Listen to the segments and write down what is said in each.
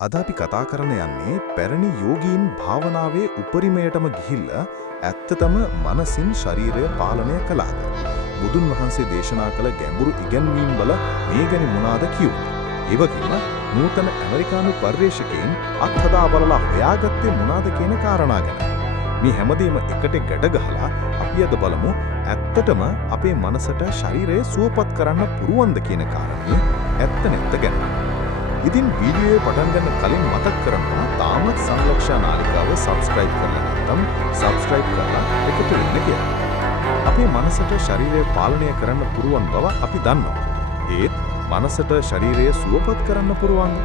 අද අපි කතා කරන්න යන්නේ පැරණි යෝගීන් භාවනාවේ උපරිමයටම ගිහිල්ලා ඇත්තටම මනසින් ශරීරය පාලනය කළාද? බුදුන් වහන්සේ දේශනා කළ ගැඹුරු ඉගැන්වීම් වල මේ ගැන මොනවාද කියුවේ? ඒ වගේම නූතන ඇමරිකානු පර්යේෂකයන් අත්හදා බලලා හොයාගත්තේ මොනවාද කියන කාරණා ගැන. මේ හැමදේම එකට ගැට ගහලා අපි අද බලමු ඇත්තටම අපේ මනසට ශරීරය සුවපත් කරන්න පුරුවන්ද කියන කාරණේ ඇත්ත නැත්ත ගැන. ඉතින් වීඩියෝ පටන් ගන්න කලින් මතක් කරනවා තාමත් සංරක්ෂා නාලිකාව සබ්ස්ක්‍රයිබ් කරලා නැත්නම් සබ්ස්ක්‍රයිබ් කරලා එකතු වෙන්න කියලා. අපේ මනසට ශරීරය පාලනය කරන්න පුරුවන් බව අපි දන්නවා. ඒත් මනසට ශරීරය සුවපත් කරන්න පුරුවන්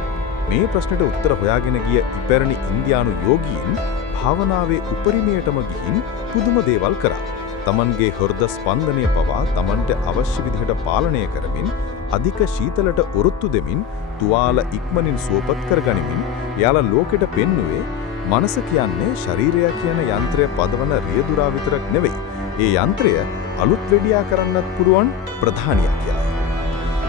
මේ ප්‍රශ්නෙට උත්තර හොයාගෙන ගිය ඉපැරණි ඉන්දියානු යෝගීන් භාවනාවේ උපරිමයටම ගිහින් පුදුම දේවල් කරා. තමන්ගේ හෘද ස්පන්දනය පවා තමන්ට අවශ්‍ය විදිහට පාලනය කරමින් අධික ශීතලට ඔරොත්තු දෙමින් තුවාල ඉක්මනින් සුවපත් කරගනිමින් යාලා ලෝකෙට පෙන්නුවේ මනස කියන්නේ ශරීරය කියන යන්ත්‍රය පදවන රියදුරා විතරක් නෙවෙයි. ඒ යන්ත්‍රය අලුත් වෙඩියා කරන්නත් පුරුවන් ප්‍රධානියා කියලා.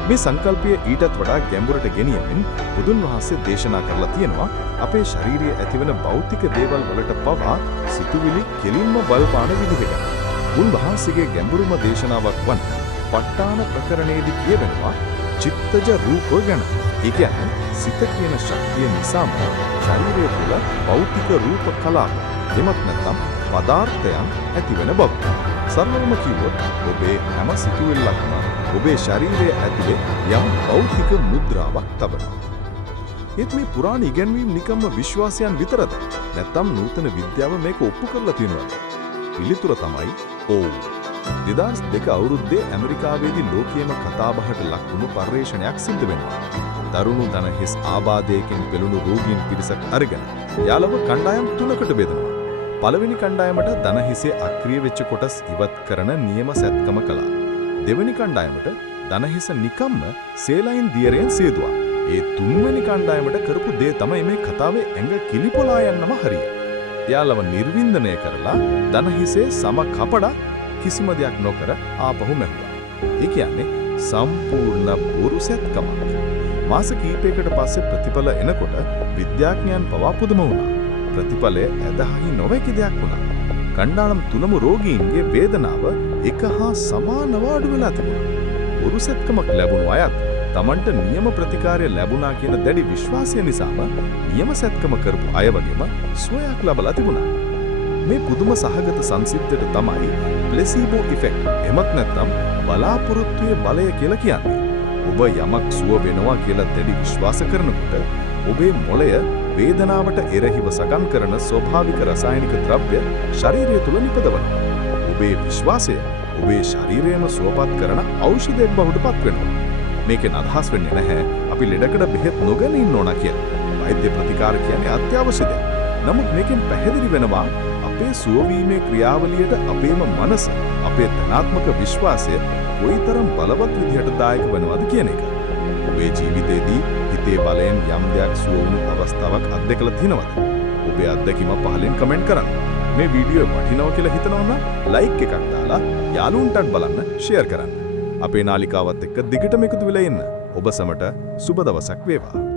මේ සංකල්පය ඊටත් වඩා ගැඹුරට ගෙනියමින් බුදුන් වහන්සේ දේශනා කරලා තියෙනවා අපේ ශරීරයේ ඇතිවන භෞතික දේවල් වලට පවා සිතුවිලි කෙලින්ම බලපාන විදිහට. උන්වහන්සේගේ ගැඹුරුම දේශනාවක් වන ප ဋ ාණ ප්‍රකරණයේදී කියවෙනවා චිත්තජ රූප ගැන. ඒ කියන්නේ සිත කියන ශක්තිය නිසාම ශරීරය තුළ භෞතික රූප කලාප එමත් නැත්නම් පදාර්ථයන් ඇතිවෙන බව. සරලවම කිව්වොත් ඔබේ හැම සිතුවිල්ලක්ම ඔබේ ශරීරයේ ඇතුලේ යම් භෞතික මුද්‍රාවක් තබනවා. ඒත් මේ පුරාණ ඉගැන්වීම් නිකම්ම විශ්වාසයන් විතරද? නැත්නම් නූතන විද්‍යාව මේක ඔප්පු කරලා තියෙනවද? පිළිතුර තමයි ඔව්. 2002 අවුරුද්දේ ඇමරිකාවේදී ලෝකයේම කතාබහට ලක්වුණු පර්යේෂණයක් සිද්ධ වෙනවා. දරුණු දනහිස් ආබාධයකින් පෙළුණු රෝගීන් පිරිසක් අරගෙන යාළුව කණ්ඩායම් තුනකට බෙදනවා. පළවෙනි කණ්ඩායමට දනහිසේ අක්‍රිය වෙච්ච කොටස් ඉවත් කරන නියම සැත්කම කළා. දෙවෙනි කණ්ඩායමට දනහිස නිකම්ම සේලයින් දියරෙන් සේදුවා. ඒ තුන්වෙනි කණ්ඩායමට කරපු දේ තමයි මේ කතාවේ ඇඟ කිලිපොලා යන්නම හරිය. යාළුව නිර්වින්දනය කරලා දනහිසේ සම කපඩා කිසිම දෙයක් නොකර ආපහු මැහුවා. ඒ කියන්නේ සම්පූර්ණ බොරු සැත්කමක්. මාස කිහිපයකට පස්සේ ප්‍රතිඵල එනකොට විද්‍යාඥයන් පවා පුදුම වුණා. ප්‍රතිඵලය ඇදහි නොවැකි දෙයක් වුණා. කණ්ඩායම් තුනම රෝගීන්ගේ වේදනාව එක හා සමානව අඩු වෙලා තිබුණා. බොරු සැත්කමක් ලැබුණු අයත් තමන්ට නියම ප්‍රතිකාරය ලැබුණා කියන දැඩි විශ්වාසය නිසාම නියම සැත්කම කරපු අය වගේම සුවයක් ලබලා තිබුණා. මේ පුදුම සහගත සංසිද්ධියට තමයි ප්ලෙසිබෝ ඉෆෙක්ට් එමත් නැත්නම් බලාපොරොත්තුවේ බලය කියලා කියන්නේ. ඔබ යමක් සුව වෙනවා කියලා දැඩි විශ්වාස කරනකොට ඔබේ මොළය වේදනාවට එරෙහිව සකන් කරන ස්වභාවික රසායනික ද්‍රව්‍ය ශරීරය තුල නිපදවනවා. ඔබේ විශ්වාසය ඔබේ ශරීරයම සුවපත් කරන ඖෂධයක් බවට පත් වෙනවා. මේකෙන් අදහස් වෙන්නේ නැහැ අපි ලෙඩකට බෙහෙත් නොගෙන ඉන්න ඕන කියලා. වෛද්‍ය ප්‍රතිකාර කියන්නේ අත්‍යවශ්‍ය දෙයක්. නමුත් මේකෙන් පැහැදිලි වෙනවා අපේ සුවවීමේ ක්‍රියාවලියට අපේම මනස, අපේ ධනාත්මක විශ්වාසය කොයිතරම් බලවත් විදිහට දායක වෙනවද කියන එක. ඔබේ ජීවිතේදී හිතේ බලයෙන් යම් දෙයක් සුව වුණු අවස්ථාවක් අත්දැකලා තියෙනවද? ඔබේ අත්දැකීම පහලින් කමෙන්ට් කරන්න. මේ වීඩියෝ වටිනවා කියලා හිතනවා නම් ලයික් එකක් දාලා යාළුවන්ටත් බලන්න ෂෙයාර් කරන්න. අපේ නාලිකාවත් එක්ක දිගටම එකතු වෙලා ඉන්න. ඔබ සමට සුබ දවසක් වේවා.